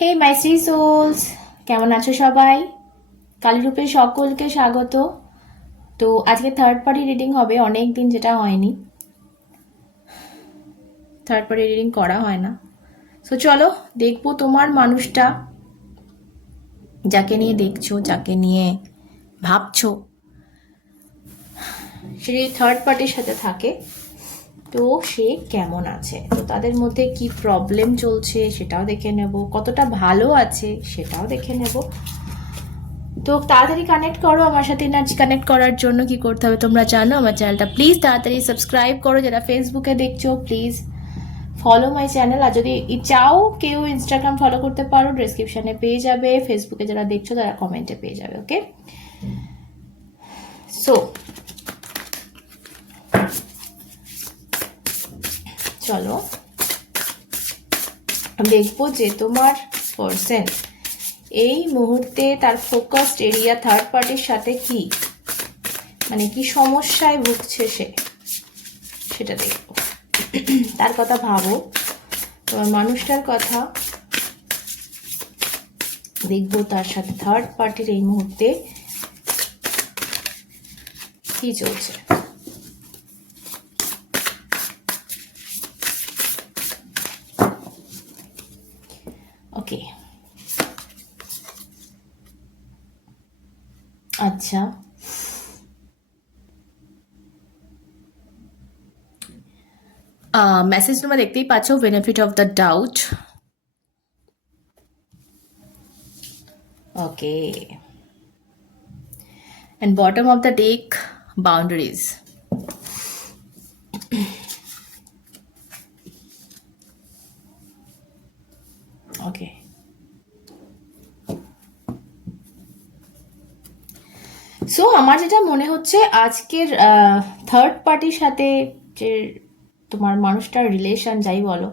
হে মাই Shri sols কেমন আছো সবাই? কালীরূপে সকলকে স্বাগত। তো আজকে থার্ড পার্টি রিডিং হবে, অনেক দিন যেটা হয়নি। থার্ড পার্টি রিডিং করা হয় না। সো চলো দেখব তোমার মানুষটা। যাকে নিয়ে দেখছ, যাকে নিয়ে ভাবছ। সে যদি থার্ড পার্টির সাথে থাকে। তো সে কেমন আছে? তো তাদের মধ্যে কি প্রবলেম চলছে সেটাও দেখে নেব। কতটা ভালো আছে সেটাও দেখে নেব। তো তাড়াতাড়ি কানেক্ট করো আমার সাথে না কানেক্ট করার জন্য কি করতে হবে তোমরা জানো আমার চ্যানেলটা প্লিজ তাড়াতাড়ি সাবস্ক্রাইব করো যারা ফেসবুকে দেখছ প্লিজ ফলো মাই চ্যানেল আর যদি চাও কেউ ইনস্টাগ্রাম ফলো করতে পারো ডিসক্রিপশানে পেয়ে যাবে। ফেসবুকে যারা দেখছ তারা কমেন্টে পেয়ে যাবে ওকে সো চলো। দেখব যে তোমার পার্সন এই মুহূর্তে তার ফোকাসড এরিয়া থার্ড পার্টির সাথে কি? মানে কি সমস্যায় ভুগছে সে? সেটা দেখব। তার কথা ভাবো। তোমার মানুষটার কথা দেখব তার সাথে থার্ড পার্টির এই মুহূর্তে কি চলছে ওকে আচ্ছা মেসেজ তোমরা দেখতেই পাচ্ছ benefit of the doubt okay and bottom of the deck, boundaries. Okay. So আমার যেটা মনে হচ্ছে, আজকের থার্ড পার্টির সাথে যে তোমার মানুষটার রিলেশন যাই বলো,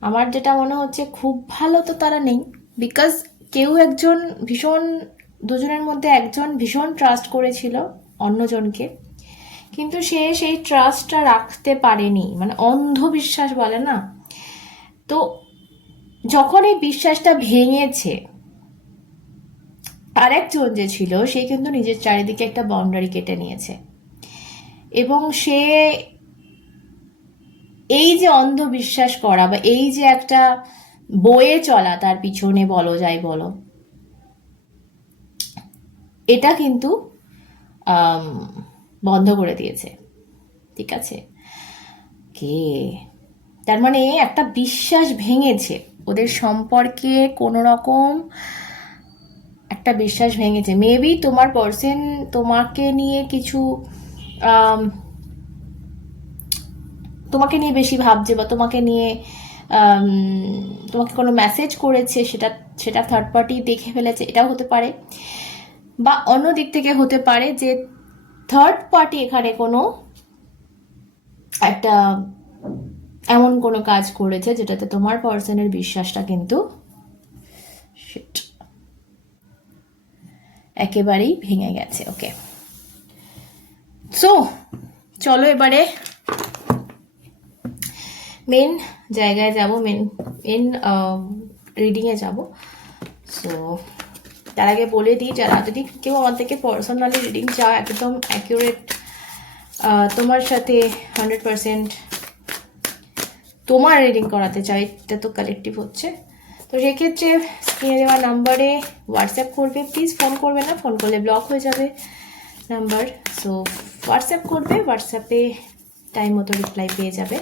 আমার যেটা মনে হচ্ছে খুব ভালো তো তারা নেই বিকজ কেউ একজন ভীষণ, দুজনের মধ্যে একজন ভীষণ ট্রাস্ট করেছিল অন্যজনকে, কিন্তু সে সেই ট্রাস্টটা রাখতে পারেনি মানে অন্ধবিশ্বাস বলে না। তো যখন এই বিশ্বাসটা ভেঙেছে, আরেকজন যে ছিল, সে কিন্তু নিজের চারিদিকে একটা বাউন্ডারি কেটে নিয়েছে। এবং সে এই যে অন্ধবিশ্বাস করা বা এই যে একটা বয়ে চলা তার পিছনে বলো, যাই বলো, এটা কিন্তু বন্ধ করে দিয়েছে। ঠিক আছে? কে? তার মানে একটা বিশ্বাস ভেঙেছে। ওদের সম্পর্কে কোনো রকম একটা বিশ্বাস ভেঙেছে। মেবি তোমার পার্সন তোমাকে নিয়ে কিছু তোমাকে নিয়ে বেশি ভাবছে বা তোমাকে নিয়ে তোমাকে কোনো মেসেজ করেছে, সেটা সেটা থার্ড পার্টি দেখে ফেলেছে, এটাও হতে পারে। বা অন্য দিক থেকে হতে পারে যে থার্ড পার্টি এখানে কোনো একটা এমন কোনো কাজ করেছে যেটাতে তোমার পার্সনের বিশ্বাসটা কিন্তু একেবারেই ভেঙে গেছে ওকে সো চলো এবারে মেন জায়গায় যাব মেন মেন রিডিংয়ে যাব। সো তার আগে বলে দিই যারা, যদি কেউ আমার থেকে পার্সোনালি রিডিং চাও একদম অ্যাকিউরেট তোমার সাথে হান্ড্রেড পারসেন্ট তোমার রিডিং করাতে চাই, এটা তো কালেকটিভ হচ্ছে। তো সেক্ষেত্রে স্ক্রিনে দেওয়া নাম্বারে হোয়াটসঅ্যাপ করবে। প্লিজ ফোন করবে না ফোন করলে ব্লক হয়ে যাবে নাম্বার সো হোয়াটসঅ্যাপ করবে হোয়াটসঅ্যাপে টাইম মতো রিপ্লাই পেয়ে যাবে।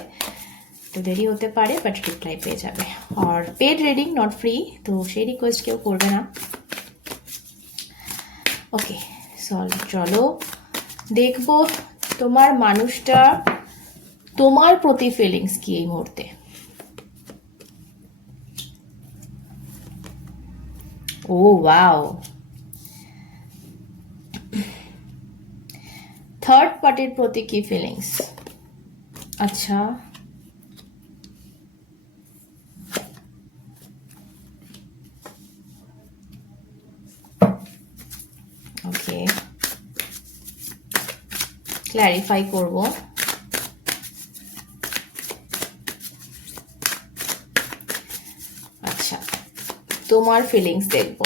একটু দেরি হতে পারে বাট রিপ্লাই পেয়ে যাবে। আর পেড রিডিং নট ফ্রি তো সেই রিকোয়েস্ট কেউ করবে না। ওকে সল চলো দেখব তোমার মানুষটা, তোমার প্রতি ফিলিংস কি এই মুহূর্তে? ও ওয়াও থার্ড পার্টির প্রতি কি ফিলিংস আচ্ছা ওকে ক্ল্যারিফাই করব। আচ্ছা তোমার ফিলিংস দেখব।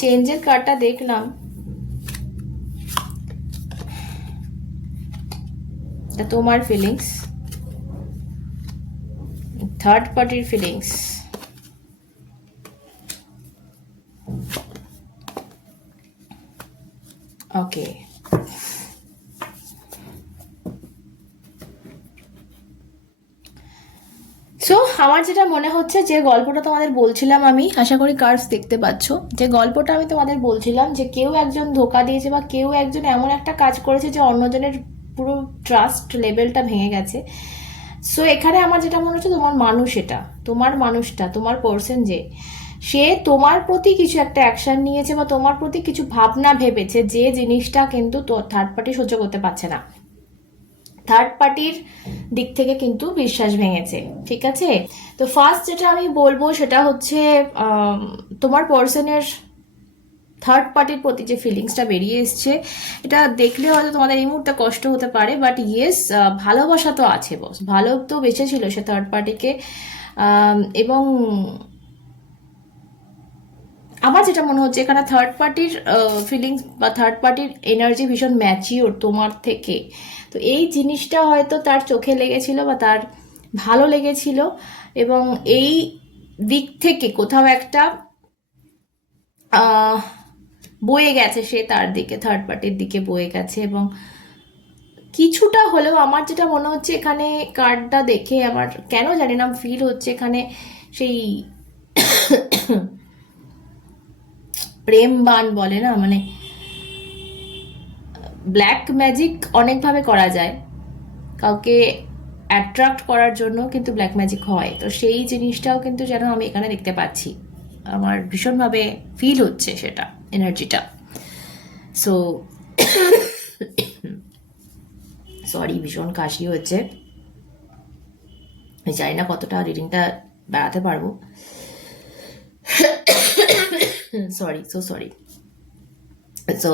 চেঞ্জের কার্ডটা দেখলাম। তোমার ফিলিংস থার্ড পার্টির ফিলিংস ওকে সো আমার যেটা মনে হচ্ছে যে গল্পটা তোমাদের বলছিলাম আমি, আশা করি কার্স দেখতে পাচ্ছ, যে গল্পটা আমি তোমাদের বলছিলাম যে কেউ একজন ধোকা দিয়েছে বা কেউ একজন এমন একটা কাজ করেছে যে অন্যজনের পুরো ট্রাস্ট লেভেলটা ভেঙে গেছে। সো এখানে আমার যেটা মনে হচ্ছে তোমার মানুষ এটা, তোমার মানুষটা, তোমার পার্সন যে। সে তোমার প্রতি কিছু একটা অ্যাকশন নিয়েছে বা তোমার প্রতি কিছু ভাবনা ভেবেছে, যে জিনিসটা কিন্তু থার্ড পার্টি সহ্য করতে পারছে না। থার্ড পার্টির দিক থেকে কিন্তু বিশ্বাস ভেঙেছে, ঠিক আছে? তো ফার্স্ট যেটা আমি বলব সেটা হচ্ছে তোমার পার্সনের থার্ড পার্টির প্রতি যে ফিলিংসটা বেরিয়ে এসছে, এটা দেখলে হয়তো তোমাদের এই মুহূর্তে কষ্ট হতে পারে বাট ইয়েস ভালোবাসা তো আছে বস ভালো তো বেঁচেছিল সে থার্ড পার্টিকে এবং আমার যেটা মনে হচ্ছে, এখানে থার্ড পার্টির ফিলিংস বা থার্ড পার্টির এনার্জি ভীষণ ম্যাচিওর তোমার থেকে। তো এই জিনিসটা হয়তো তার চোখে লেগেছিল বা তার ভালো লেগেছিল এবং এই দিক থেকে কোথাও একটা বয়ে গেছে সে তার দিকে থার্ড পার্টির দিকে বয়ে গেছে এবং কিছুটা হলেও আমার যেটা মনে হচ্ছে, এখানে কার্ডটা দেখে আমার কেন জানি না ফিল হচ্ছে, এখানে সেই প্রেম বান বলে না মানে ব্ল্যাক ম্যাজিক অনেকভাবে করা যায়। কাউকে অ্যাট্রাক্ট করার জন্য কিন্তু ব্ল্যাক ম্যাজিক হয়। তো সেই জিনিসটাও কিন্তু যেন আমি এখানে দেখতে পাচ্ছি। আমার ভীষণভাবে ফিল হচ্ছে সেটা এনার্জিটা সো সরি ভীষণ কাশি হচ্ছে। জানি না কতটা রিডিংটা বেড়াতে পারব। সরি সো সরি সো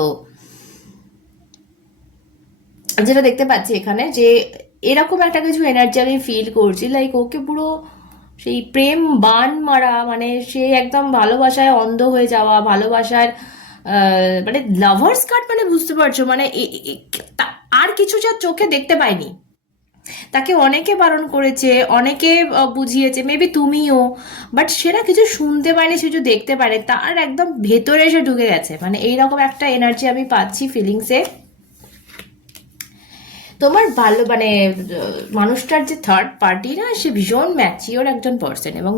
যেটা দেখতে পাচ্ছি এখানে যে এরকম একটা কিছু এনার্জি আমি ফিল করছি লাইক ওকে পুরো সেই প্রেম বান মারা মানে সে একদম ভালোবাসায় অন্ধ হয়ে যাওয়া, ভালোবাসার মানে লাভার্স কার্ড মানে বুঝতে পারছ মানে আর কিছু যা চোখে দেখতে পাইনি। তাকে অনেকে বারণ করেছে, অনেকে বুঝিয়েছে মেবি তুমিও বাট সেটা কিছু শুনতে পারেনি সে কিছু দেখতে পারে তার একদম ভেতরে এসে ঢুকে গেছে। মানে এইরকম একটা এনার্জি আমি পাচ্ছি ফিলিংসে তোমার ভালো মানে মানুষটার যে থার্ড পার্টি না, সে ভীষণ ম্যাচিওর একজন পার্সন এবং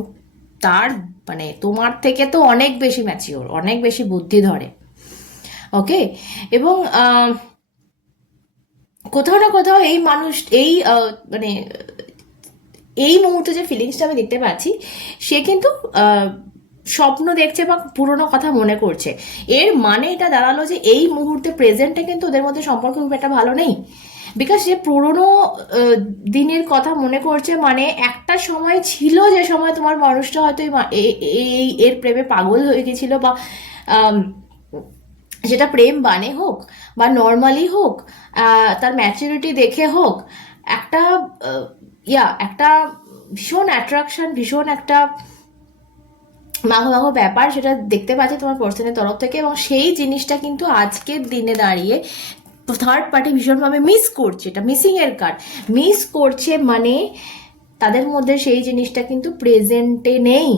তার মানে তোমার থেকে তো অনেক বেশি ম্যাচিওর অনেক বেশি বুদ্ধি ধরে। ওকে এবং কোথাও না কোথাও এই মানুষ, এই মানে এই মুহূর্তে যে ফিলিংসটা আমি দেখতে পাচ্ছি, সে কিন্তু স্বপ্ন দেখছে বা পুরোনো কথা মনে করছে। এর মানে এটা দাঁড়াল যে এই মুহূর্তে প্রেজেন্টে কিন্তু ওদের মধ্যে সম্পর্ক খুব একটা ভালো নেই। বিকজ সে পুরোনো দিনের কথা মনে করছে মানে একটা সময় ছিল যে সময় তোমার মানুষটা হয়তো এই এর প্রেমে পাগল হয়ে গেছিল বা সেটা প্রেম বানে হোক বা নর্মালি হোক তার ম্যাচুরিটি দেখে হোক, একটা ইয়া, একটা ভীষণ অ্যাট্রাকশন ভীষণ একটা মাঘ মাঘ ব্যাপার সেটা দেখতে পাচ্ছি তোমার পার্সনের তরফ থেকে এবং সেই জিনিসটা কিন্তু আজকের দিনে দাঁড়িয়ে থার্ড পার্টি ভীষণভাবে মিস করছে। এটা মিসিং এর কার্ড মিস করছে মানে তাদের মধ্যে সেই জিনিসটা কিন্তু প্রেজেন্টে নেই।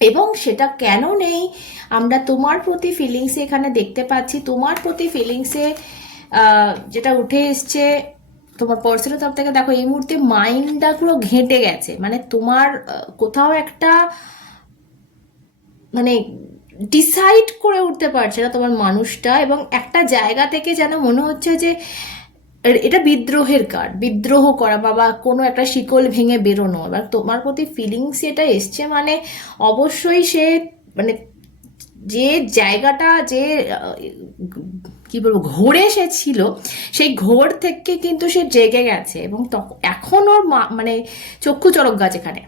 এবং সেটা কেন নেই? আমরা তোমার প্রতি ফিলিংসে এখানে দেখতে পাচ্ছি। তোমার প্রতি ফিলিংসে যেটা উঠে এসছে, তোমার পার্সনের তরফ থেকে, দেখো, এই মুহূর্তে মাইন্ডটা পুরো ঘেঁটে গেছে। মানে তোমার কোথাও একটা মানে ডিসাইড করে উঠতে পারছে না তোমার মানুষটা এবং একটা জায়গা থেকে যেন মনে হচ্ছে যে এটা বিদ্রোহের কার্ড। বিদ্রোহ করা বা কোনো একটা শিকল ভেঙে বেরোনো। এবার তোমার প্রতি ফিলিংস এটা এসছে মানে অবশ্যই সে মানে যে জায়গাটা যে কি বলব, ঘোরে সে ছিল, সেই ঘোর থেকে কিন্তু সে জেগে গেছে এবং এখন ওর মানে চক্ষু চড়ক গাছ এখানে।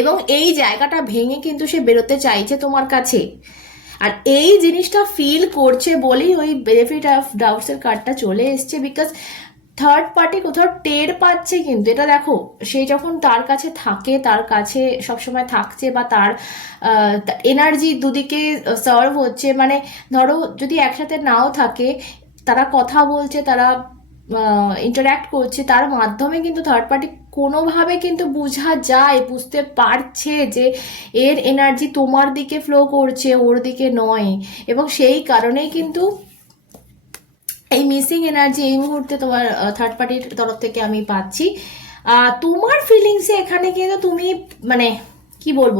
এবং এই জায়গাটা ভেঙে কিন্তু সে বেরোতে চাইছে তোমার কাছে। আর এই জিনিসটা ফিল করছে বলেই ওই বেনিফিট অফ ডাউটসের কার্ডটা চলে এসছে বিকজ থার্ড পার্টি কোথাও টের পাচ্ছে কিন্তু। এটা দেখো, সে যখন তার কাছে থাকে, তার কাছে সবসময় থাকছে বা তার এনার্জি দুদিকে সার্ভ হচ্ছে মানে ধরো যদি একসাথে নাও থাকে, তারা কথা বলছে, তারা ইন্টারাক্ট করছে, তার মাধ্যমে কিন্তু থার্ড পার্টি কোনোভাবে কিন্তু বোঝা যায়, বুঝতে পারছে যে এর এনার্জি তোমার দিকে ফ্লো করছে, ওর দিকে নয়। এবং সেই কারণেই কিন্তু এই মিসিং এনার্জি এই মুহূর্তে তোমার থার্ড পার্টির তরফ থেকে আমি পাচ্ছি। তোমার ফিলিংসে এখানে কিন্তু তুমি মানে কি বলব,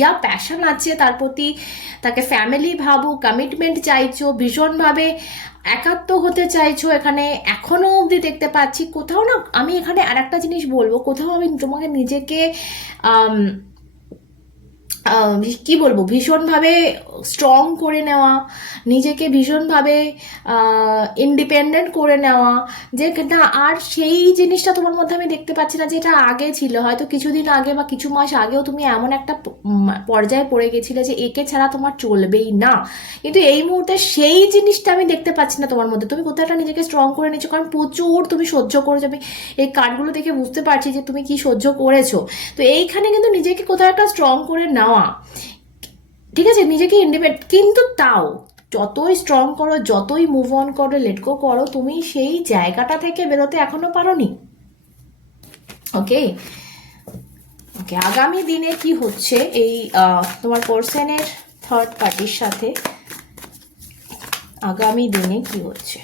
ইয়া প্যাশন আছে, তার প্রতি তাকে ফ্যামিলি ভাবো কমিটমেন্ট চাইছো, ভীষণভাবে একাত্ম হতে চাইছো এখানে এখনও অবধি দেখতে পাচ্ছি। কোথাও না আমি এখানে আর একটা জিনিস বলব, কোথাও আমি তোমাকে নিজেকে কি বলব, ভীষণভাবে স্ট্রং করে নেওয়া, নিজেকে ভীষণভাবে ইন্ডিপেন্ডেন্ট করে নেওয়া, যে না, আর সেই জিনিসটা তোমার মধ্যে আমি দেখতে পাচ্ছি না, যেটা আগে ছিল। হয়তো কিছুদিন আগে বা কিছু মাস আগেও তুমি এমন একটা পর্যায়ে পড়ে গেছিলে যে একে ছাড়া তোমার চলবেই না। কিন্তু এই মুহূর্তে সেই জিনিসটা আমি দেখতে পাচ্ছি না তোমার মধ্যে। তুমি কোথাও একটা নিজেকে স্ট্রং করে নিচ্ছ কারণ প্রচুর তুমি সহ্য করেছ আমি এই কার্ডগুলো দেখে বুঝতে পারছি যে তুমি কি সহ্য করেছ। তো এইখানে কিন্তু নিজেকে কোথাও একটা স্ট্রং করে নেওয়া ঠিক আছে, নিজেকে ইন্ডিপেন্ডেন্ট কিন্তু তাও, যতই স্ট্রং করো, যতই মুভ অন করো লেটকো করো, তুমি সেই জায়গাটা থেকে বেরোতে এখনও পারোনি। ওকে ওকে আগামী দিনে কি হচ্ছে এই তোমার পার্সনের থার্ড পার্টির সাথে? আগামী দিনে কি হচ্ছে?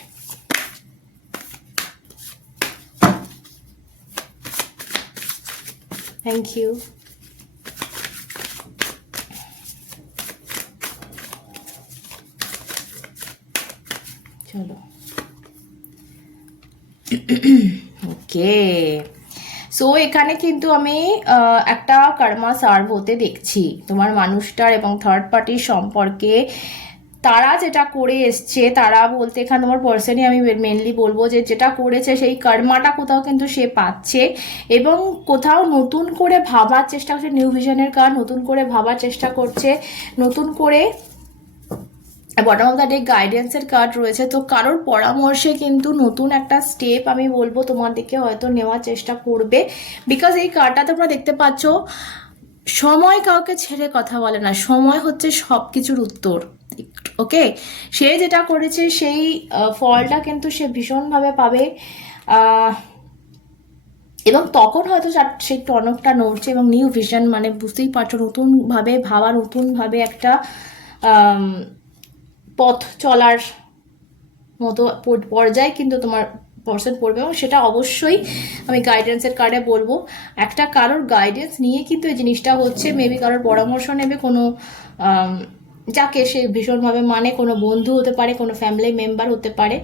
থ্যাংক ইউ চলো। ওকে সো এখানে কিন্তু আমি একটা কর্মা সার্ভ হতে দেখছি। তোমার মানুষটার এবং থার্ড পার্টির সম্পর্কে। তারা যেটা করে এসছে, তারা বলতে এখানে তোমার পার্সনই আমি মেনলি বলব যে, যেটা করেছে, সেই কর্মাটা কোথাও কিন্তু সে পাচ্ছে। এবং কোথাও নতুন করে ভাবার চেষ্টা করছে নিউ ভিশনের কার নতুন করে ভাবার চেষ্টা করছে, নতুন করে বটম অফ দ্য ডে গাইডেন্সের কার্ড রয়েছে। তো কারোর পরামর্শে কিন্তু নতুন একটা স্টেপ আমি বলব, তোমার দিকে হয়তো নেওয়ার চেষ্টা করবে। বিকজ এই কার্ডটা তোমরা দেখতে পাচ্ছ, সময় কাউকে ছেড়ে কথা বলে না। সময় হচ্ছে সব কিছুর উত্তর। ওকে সে যেটা করেছে, সেই ফলটা কিন্তু সে ভীষণভাবে পাবে। এবং তখন হয়তো সেই টনকটা নড়ছে এবং নিউ ভিশন মানে বুঝতেই পারছ, নতুনভাবে ভাবা, নতুনভাবে একটা পথ চলার মতো পর্যায়ে কিন্তু তোমার পার্সন পড়বে এবং সেটা অবশ্যই আমি গাইডেন্সের কার্ডে বলব। একটা কারোর গাইডেন্স নিয়ে কিন্তু এই জিনিসটা হচ্ছে মেবি কারোর পরামর্শ নেবে কোনো যাকে সে ভীষণভাবে মানে কোনো বন্ধু হতে পারে, কোনো ফ্যামিলি মেম্বার হতে পারে।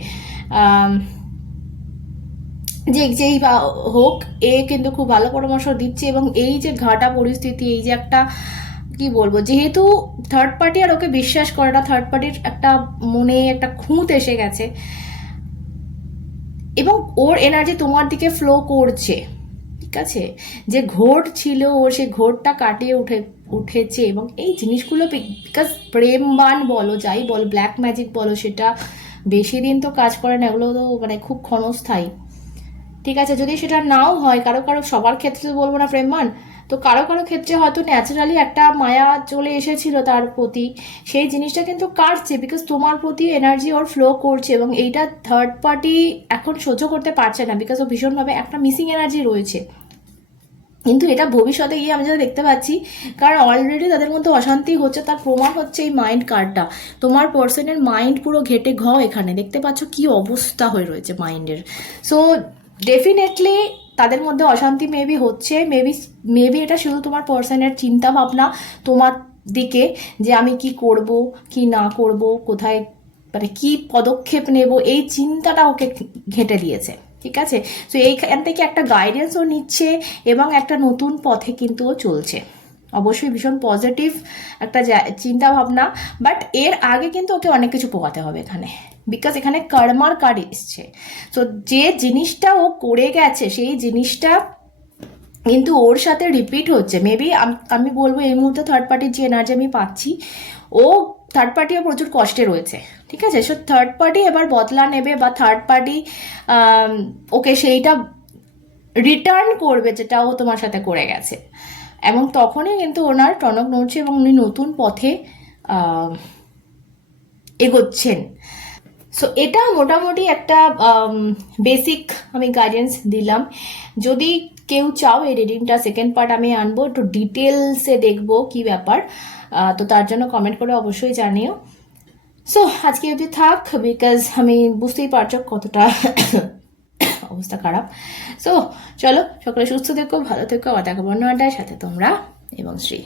যে, যেই বা হোক, এ কিন্তু খুব ভালো পরামর্শ দিচ্ছে এবং এই যে ঘাটা পরিস্থিতি, এই যে একটা কি বলব? যেহেতু থার্ড পার্টি আর ওকে বিশ্বাস করে না থার্ড পার্টির একটা মনে একটা খুঁত এসে গেছে। এবং ওর এনার্জি তোমার দিকে ফ্লো করছে, ঠিক আছে? যে ঘোট ছিল, ওর সেই ঘোরটা কাটিয়ে উঠে, উঠেছে এবং এই জিনিসগুলো বিকজ প্রেমবান বলো, যাই বলো ব্ল্যাক ম্যাজিক বলো, সেটা বেশি দিন তো কাজ করে না, এগুলো তো মানে খুব ক্ষণস্থায়ী। ঠিক আছে? যদি সেটা নাও হয়, কারও কারও, সবার ক্ষেত্রে বলব না প্রেমমান তো কারও কারও ক্ষেত্রে হয়তো ন্যাচারালি একটা মায়া চলে এসেছিল তার প্রতি। সেই জিনিসটা কিন্তু কাটছে বিকজ তোমার প্রতি এনার্জি ওর ফ্লো করছে এবং এইটা থার্ড পার্টি এখন সহ্য করতে পারছে না বিকজ ও ভীষণভাবে একটা মিসিং এনার্জি রয়েছে। কিন্তু এটা ভবিষ্যতে গিয়ে আমি যেটা দেখতে পাচ্ছি, কারণ অলরেডি তাদের মধ্যে অশান্তি হচ্ছে, তার প্রমাণ হচ্ছে এই মাইন্ড কার্ডটা তোমার পার্সনের মাইন্ড পুরো ঘেটে ঘ এখানে। দেখতে পাচ্ছ কি অবস্থা হয়ে রয়েছে মাইন্ডের সো ডেফিনেটলি তাদের মধ্যে অশান্তি মেবি হচ্ছে মেবি মেবি এটা শুধু তোমার পার্সনের চিন্তা ভাবনা, তোমার দিকে যে আমি কি করব, কি না করব, কোথায় মানে কি পদক্ষেপ নেব, এই চিন্তাটা ওকে ঘেটে দিয়েছে, ঠিক আছে? তো এইখান থেকে একটা গাইডেন্সও নিচ্ছে এবং একটা নতুন পথে কিন্তু ও চলছে। অবশ্যই ভীষণ পজিটিভ একটা চিন্তা ভাবনা বাট এর আগে কিন্তু ওকে অনেক কিছু পোকাতে হবে এখানে। বিকজ এখানে কর্মার কার্ড এসছে। সো যে জিনিসটা ও করে গেছে, সেই জিনিসটা কিন্তু ওর সাথে রিপিট হচ্ছে। মেবি আমি বলব এই মুহূর্তে থার্ড পার্টির যে এনার্জি আমি পাচ্ছি, ও থার্ড পার্টিও প্রচুর কষ্টে রয়েছে। ঠিক আছে? সো থার্ড পার্টি এবার বদলা নেবে বা থার্ড পার্টি ওকে সেইটা রিটার্ন করবে যেটা ও তোমার সাথে করে গেছে। এবং তখনই কিন্তু ওনার টনক নড়ছে এবং উনি নতুন পথে এগোচ্ছেন। সো এটা মোটামুটি একটা বেসিক আমি গাইডেন্স দিলাম। যদি কেউ চাও এই রিডিংটা সেকেন্ড পার্ট আমি আনব, একটু ডিটেলসে দেখব কি ব্যাপার। তো তার জন্য কমেন্ট করে অবশ্যই জানিও। সো আজকে যদি থাক বিকজ আমি বুঝতেই পারছ কতটা অবস্থা খারাপ। সো চলো, সকলে সুস্থ থেকো, ভালো থেকো বন্য আড্ডার সাথে তোমরা এবং শ্রী।